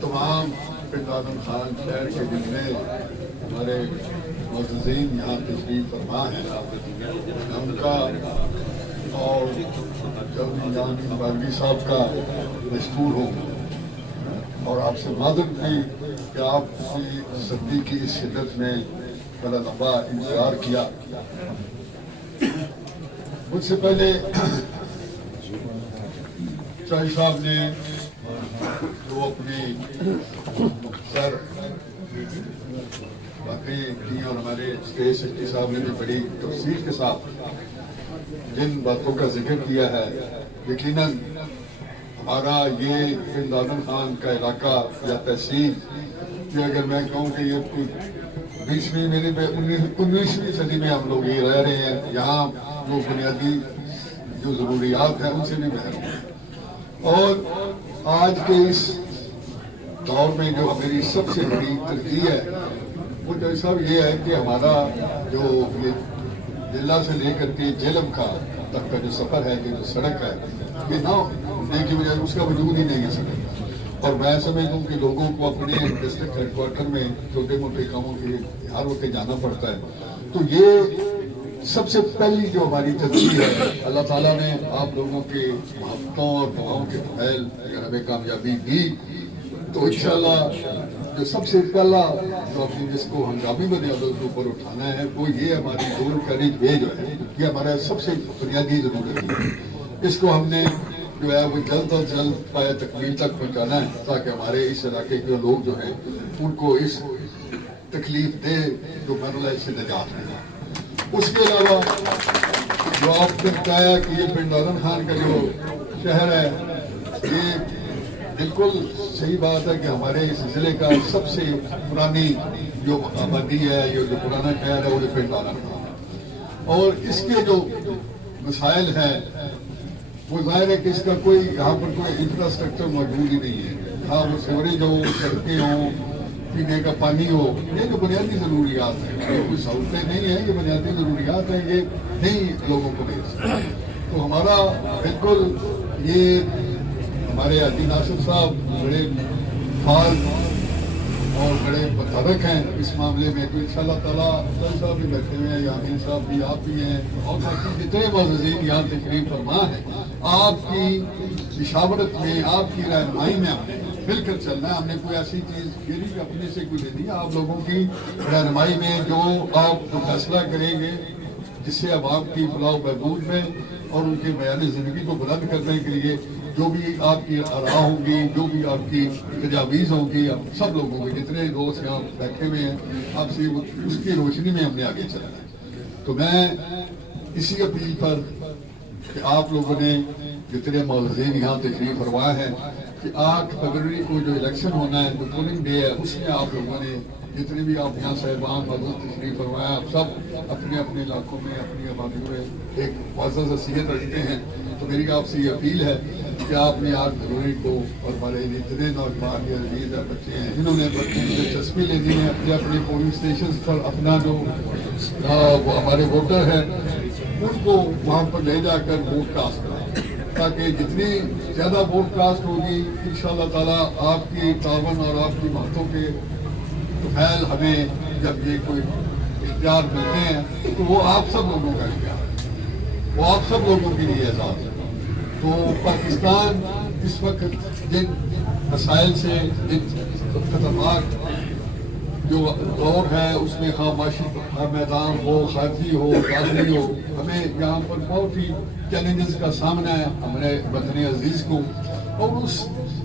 تمام bin Laden Khan شہر کے جتنے ہمارے معززین یہاں تشریف فرما ہیں ان کا اور چودھری جان باغی صاحب کا مشکور ہوں اور آپ سے معذرت تھی کہ آپ کی سردی کی اس شدت میں بڑا لمبا انتظار کیا. مجھ سے پہلے شاہی صاحب نے جو اپنی سر باقی کی اور ہمارے اسٹیج سیکرٹری صاحب نے بھی بڑی تفصیل کے ساتھ جن باتوں کا ذکر کیا ہے، یقیناً ہمارا یہ بن لادن خان کا علاقہ یا تحصیل یہ اگر میں کہوں کہ یہ 19ویں صدی میں ہم لوگ یہ رہ رہے ہیں، یہاں جو بنیادی جو ضروریات ہیں ان سے بھی محروم ہیں. اور آج کے اس دور میں جو میری سب سے بڑی ترجیح ہے وہ جو صاحب یہ ہے کہ ہمارا جو یہ ضلع سے لے کر کے جہلم کا تک کا جو سفر ہے، جو سڑک ہے، یہ نہ ہونے کی وجہ اس کا وجود ہی نہیں ہے سڑک. اور میں سمجھتا ہوں کہ لوگوں کو اپنے ڈسٹرکٹ ہیڈ کوارٹر میں چھوٹے موٹے کاموں کے لیے ہر وقت جانا پڑتا ہے. تو یہ سب سے پہلی جو ہماری ترجیح ہے، اللہ تعالیٰ نے آپ لوگوں کے محبتوں اور دعاؤں کے پھیل اگر ہمیں کامیابی دی تو انشاءاللہ جو سب سے پہلا جو اپنی جس کو ہنگامی بنیادوں کے اوپر اٹھانا ہے وہ یہ ہماری ٹول کیریج وے جو ہے، یہ ہمارا سب سے بنیادی ضرورت ہے. اس کو ہم نے جو ہے وہ جلد از جلد پایہ تکمیل تک پہنچانا ہے تاکہ ہمارے اس علاقے کے لوگ جو ہیں ان کو اس تکلیف دہ جو مرحلہ ہے اس سے نجات ملے. اس کے علاوہ جو آپ نے بتایا کہ یہ بن لادن خان کا جو شہر ہے، یہ بالکل صحیح بات ہے کہ ہمارے اس ضلع کا سب سے پرانی جو آبادی ہے، یہ جو پرانا شہر ہے وہ بن لادن خان ہے. اور اس کے جو مسائل ہیں وہ ظاہر ہے کہ اس کا کوئی یہاں پر کوئی انفراسٹرکچر موجود ہی نہیں ہے. ہاں وہ سیوریج ہو، سڑکیں ہوں، پینے کا پانی ہو، یہ جو بنیادی ضروریات ہیں، یہ کوئی سہولتیں نہیں ہیں، یہ بنیادی ضروریات ہیں، یہ نہیں لوگوں کو دے سکتے. تو ہمارا بالکل یہ ہمارے حاجی ناصر صاحب بڑے فعال اور بڑے متحرک ہیں اس معاملے میں. تو انشاءاللہ تعالیٰ افضل صاحب بھی بیٹھے ہوئے ہیں، یامین صاحب بھی، آپ بھی ہیں، اور باقی جتنے معززین یہاں تشریف فرما ہیں، آپ کی مشاورت میں، آپ کی رہنمائی میں ہم نے مل کر چلنا ہے. ہم نے کوئی ایسی چیز یہ نہیں کہ اپنے سے کوئی لے دی، آپ لوگوں کی رہنمائی میں جو آپ فیصلہ کریں گے جس سے عوام کی فلاح و بہبود میں اور ان کے معیار زندگی کو بلند کرنے کے لیے جو بھی آپ کی آراء ہوں گی، جو بھی آپ کی تجاویز ہوں گی، آپ سب لوگوں کے جتنے دوست یہاں بیٹھے ہوئے ہیں آپ سے اس کی روشنی میں ہم نے آگے چلنا ہے. تو میں اسی اپیل پر کہ آپ لوگوں نے جتنے معززین یہاں تشریف فرما ہیں کہ 8 فروری کو جو الیکشن ہونا ہے، جو پولنگ ڈے ہے، اس میں آپ لوگوں نے جتنے بھی آپ یہاں صاحبان معزز تشریف فرمایا، آپ سب اپنے اپنے علاقوں میں اپنی آبادیوں میں ایک معزز حیثیت رکھتے ہیں. تو میری آپ سے یہ اپیل ہے کہ آپ نے 8 فروری کو اور ہمارے جتنے نوجوان یا عزیز ہے بچے ہیں جنہوں نے دلچسپی لینی ہے اپنے اپنے پولنگ اسٹیشنز پر اپنا جو ہمارے ووٹر ہیں ان کو وہاں پر لے جا کر ووٹ کاسٹ کریں، تاکہ جتنی زیادہ ووٹ کاسٹ ہوگی انشاءاللہ تعالیٰ آپ کی تعاون اور آپ کی باتوں کے فعل ہمیں جب یہ کوئی اختیار ملتے ہیں تو وہ آپ سب لوگوں کا اختیار ہے، وہ آپ سب لوگوں کے لیے اعزاز ہے. تو پاکستان اس وقت جن مسائل سے، جن خطرناک جو دور ہے اس میں خواہ معاشی میدان ہو، خارجی ہو، داخلی ہو، ہمیں یہاں پر بہت ہی چیلنجز کا سامنا ہے ہمارے وطن عزیز کو. اور اس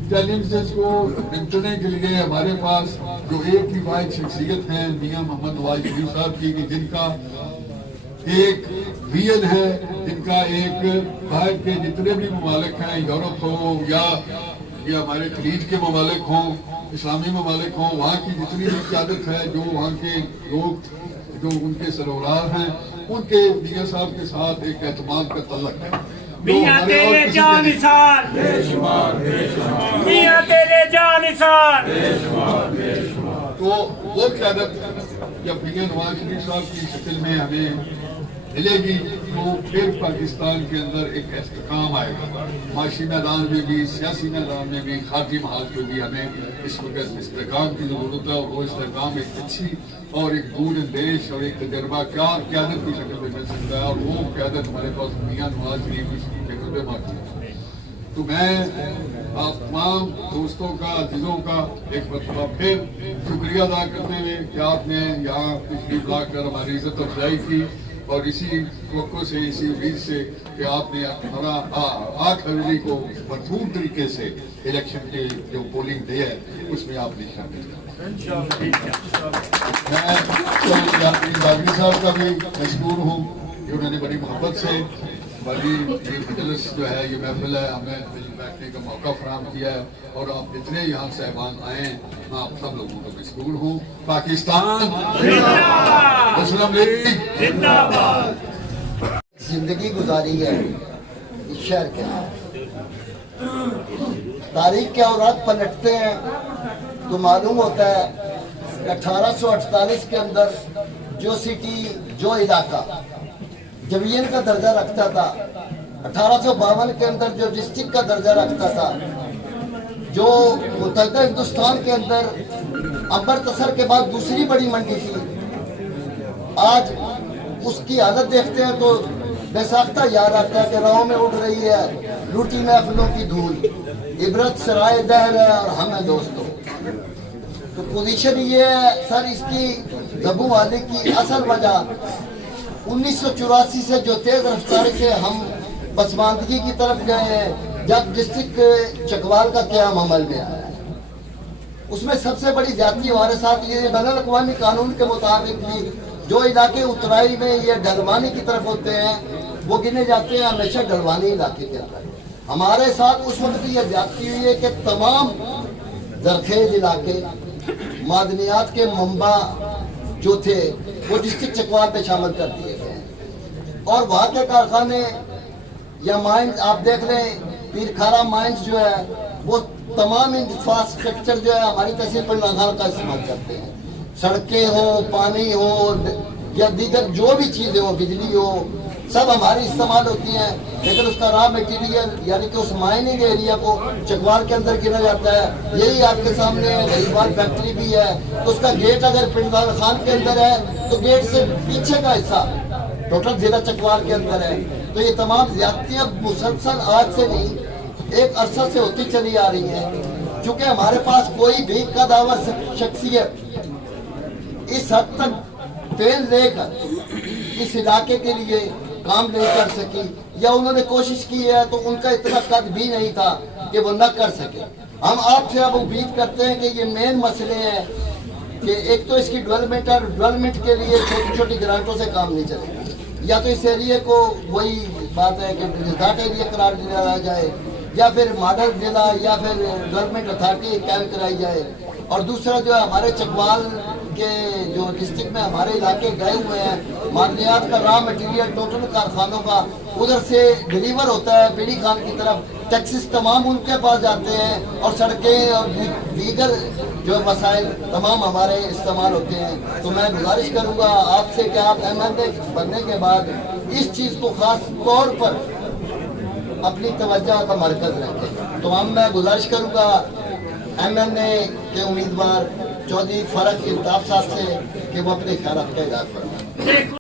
چیلنجز کو نمٹنے کے لیے ہمارے پاس جو ایک ہی واحد شخصیت ہیں میاں محمد نواز شریف صاحب کی، جن کا ایک ویژن ہے، جن کا ایک باہر کے جتنے بھی ممالک ہیں، یورپ ہو یا ہمارے خلیج کے ممالک ہوں، اسلامی ممالک ہوں، وہاں کی جتنی بھی قیادت ہے، جو وہاں کے لوگ جو ان کے سربراہ ہیں، ان کے میاں صاحب کے ساتھ ایک اعتماد کا تعلق ہے. میاں تیرے جان نثار، میاں تیرے جان نثار. تو وہ قیادت جب میاں نواز شریف صاحب کی شکل میں ہمیں ملے گی تو پھر پاکستان کے اندر ایک استحکام آئے گا. معاشی میدان میں بھی، سیاسی میدان میں بھی، خارجی محاذ پہ بھی ہمیں اس وقت استحکام کی ضرورت ہے، اور وہ استحکام ایک اچھی اور ایک دور اندیش اور ایک تجربہ کار قیادت کی شکل میں مل سکتا ہے، اور وہ قیادت ہمارے پاس میاں نواز شریف کی شکل میں موجود ہے. تو میں آپ تمام دوستوں کا، عزیزوں کا ایک مرتبہ پھر شکریہ ادا کرتے ہوئے کہ آپ نے یہاں تشریف لا کر ہماری عزت افزائی کی، اور اسی توقع سے، اسی امید سے کہ آپ نے 8 فروری کو بھرپور طریقے سے الیکشن کے جو پولنگ ڈے ہے اس میں آپ نے شامل کیا. میں باغی صاحب کا بھی مشکور ہوں کہ انہوں نے بڑی محبت سے بڑی یہ مجلس جو ہے، یہ محفل ہے، ہمیں بیٹھنے کا موقع فراہم کیا ہے، اور آپ جتنے یہاں صاحبان آئے ہیں میں آپ سب لوگوں کا مشکور ہوں. پاکستان مسلم لیگ زندہ باد. زندگی گزاری ہے اس شہر کے اندر، تاریخ کے اوراق پلٹتے ہیں تو معلوم ہوتا ہے کہ 1848 کے اندر جو سٹی، جو علاقہ ڈویژن کا درجہ رکھتا تھا، 1852 کے اندر جو ڈسٹرکٹ کا درجہ رکھتا تھا، جو متحدہ ہندوستان کے اندر امرتسر کے بعد دوسری بڑی منڈی تھی، آج اس کی حالت دیکھتے ہیں تو بے ساختہ یاد آتا ہے کہ راہوں میں اڑ رہی ہے لوٹی محفلوں کی دھول، عبرت سرائے دہر ہے اور ہم ہیں دوستوں. تو پوزیشن یہ ہے سر، اس کی زبوں والے کی اصل وجہ 1984 سے جو تیز رفتاری سے ہم پسماندگی کی طرف گئے ہیں، جب ڈسٹرکٹ چکوال کا قیام عمل میں آیا ہے، اس میں سب سے بڑی زیادتی ہمارے ساتھ یہ بین الاقوامی قانون کے مطابق بھی جو علاقے اترائی میں یہ ڈھلوانی کی طرف ہوتے ہیں وہ گنے جاتے ہیں ہمیشہ ڈھلوانی علاقے کے اندر. ہمارے ساتھ اس وقت یہ زیادتی ہوئی ہے کہ تمام زرخیز علاقے، معدنیات کے منبع جو تھے وہ ڈسٹرکٹ چکوال پہ شامل کر دیے گئے ہیں، اور وہاں کے کارخانے یا مائنز آپ دیکھ لیں، پیر کھارا مائنز جو ہے وہ تمام انفراسٹرکچر جو ہے ہماری تحصیل پنڈانگال کا استعمال کرتے ہیں. سڑکیں ہوں، پانی ہو یا دیگر جو بھی چیزیں ہوں، بجلی ہو، سب ہماری استعمال ہوتی ہیں، لیکن اس کا را میٹیریل یعنی کہ اس مائننگ ایریا کو چکوال کے اندر گنا جاتا ہے. یہی آپ کے سامنے غریبان فیکٹری بھی ہے، تو اس کا گیٹ اگر پنڈال خان کے اندر ہے تو گیٹ سے پیچھے کا حصہ ٹوٹل ضلع چکوال کے اندر ہے. تو یہ تمام زیادتیاں مسلسل آج سے نہیں ایک عرصہ سے ہوتی چلی آ رہی ہیں. چونکہ ہمارے پاس کوئی بھی قداور شخصیت اس حد تک فیل لے کر اس علاقے کے لیے کام نہیں کر سکی، یا انہوں نے کوشش کی ہے تو ان کا اتنا قد بھی نہیں تھا کہ وہ نہ کر سکے. ہم آپ سے اب امید کرتے ہیں کہ یہ مین مسئلے ہیں کہ ایک تو اس کی ڈیولپمنٹ اور ڈیولپمنٹ کے لیے چھوٹی چھوٹی گرانٹوں سے کام نہیں چلے گا، یا تو اس ایریے کو وہی بات ہے کہ ریزارٹ ایریا قرار دیا جائے، یا پھر ماڈل ضلع یا پھر ڈیولپمنٹ اتھارٹی قائم کرائی جائے. اور دوسرا جو ہے ہمارے چکوال کے جو ڈسٹرکٹ میں ہمارے علاقے گئے ہوئے ہیں، معدنیات کا را مٹیریل ٹوٹل کارخانوں کا ادھر سے ڈیلیور ہوتا ہے بیڑی خان کی طرف، ٹیکسز تمام ان کے پاس جاتے ہیں، اور سڑکیں اور دیگر جو مسائل تمام ہمارے استعمال ہوتے ہیں. تو میں گزارش کروں گا آپ سے کہ آپ MLA بننے کے بعد اس چیز کو خاص طور پر اپنی توجہ کا مرکز رکھیں. تو میں گزارش کروں گا MLA کے امیدوار چودھری فرق الطاف صاحب سے کہ وہ اپنے خیالات کا اظہار فرمائیں.